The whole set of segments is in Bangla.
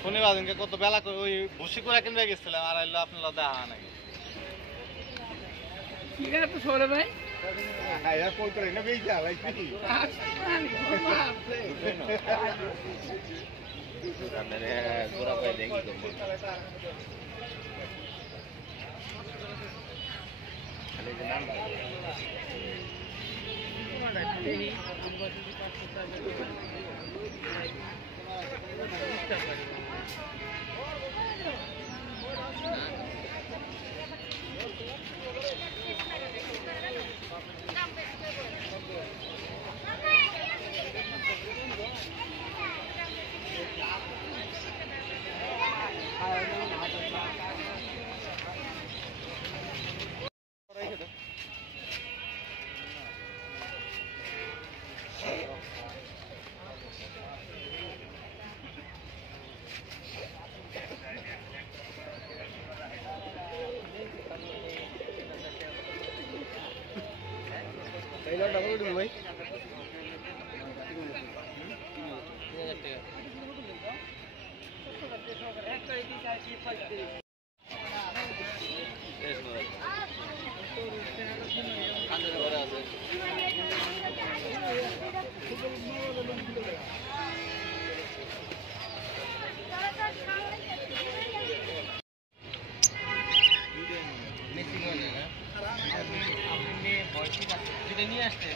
শনিবার দিনকে কত বেলা ওই ভুসি করে কিনবে গেছিলাম আর এলো আপনার দেখা নাকি ঠিক আছে তো সরে ভাই এরা কই করে না বেইছা ভাই কি আপনারা গোরা ভাই দেখি তো খালি যে নাম ভাই নিয়ে আসছে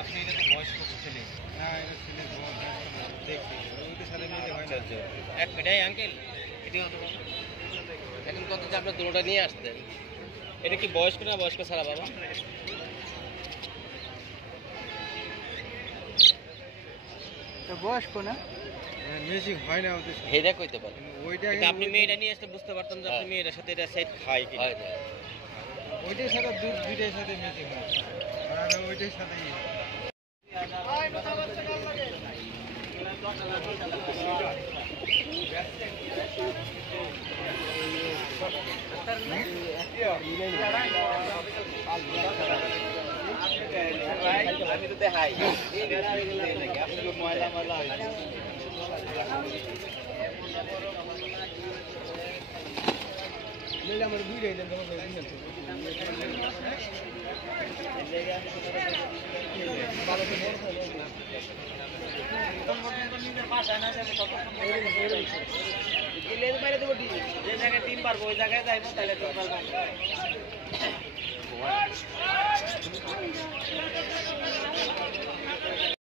আপনি এটা তো বয়স কত ছেলে না এটা ছেলে দেখছি ওইটা সাথে মিলে হয় না এক মিনিট আঙ্কেল এটি কত এখন কত যে আপনার দুটোটা নিয়ে আসতেন এটা কি বয়স্ক না বয়স্ক ছাড়া বাবা বয়স্ক না মেজিং হয় না ওদের হেডা কইতে পারেন ওইটা আপনি মেয়েটা নিয়ে আসলে বুঝতে পারতাম যে আপনি মেয়েটার সাথে এটা সেট খাই কি ওইটার সাথে দুইটার সাথে মেজিং হয় আর ওইটার সাথে আমি তো দেখাই আপনি ময়লা ময়লা আমার দুইটাই দেন যে জায়গায় টিম পারবো ওই জায়গায় যাইবো তাহলে তো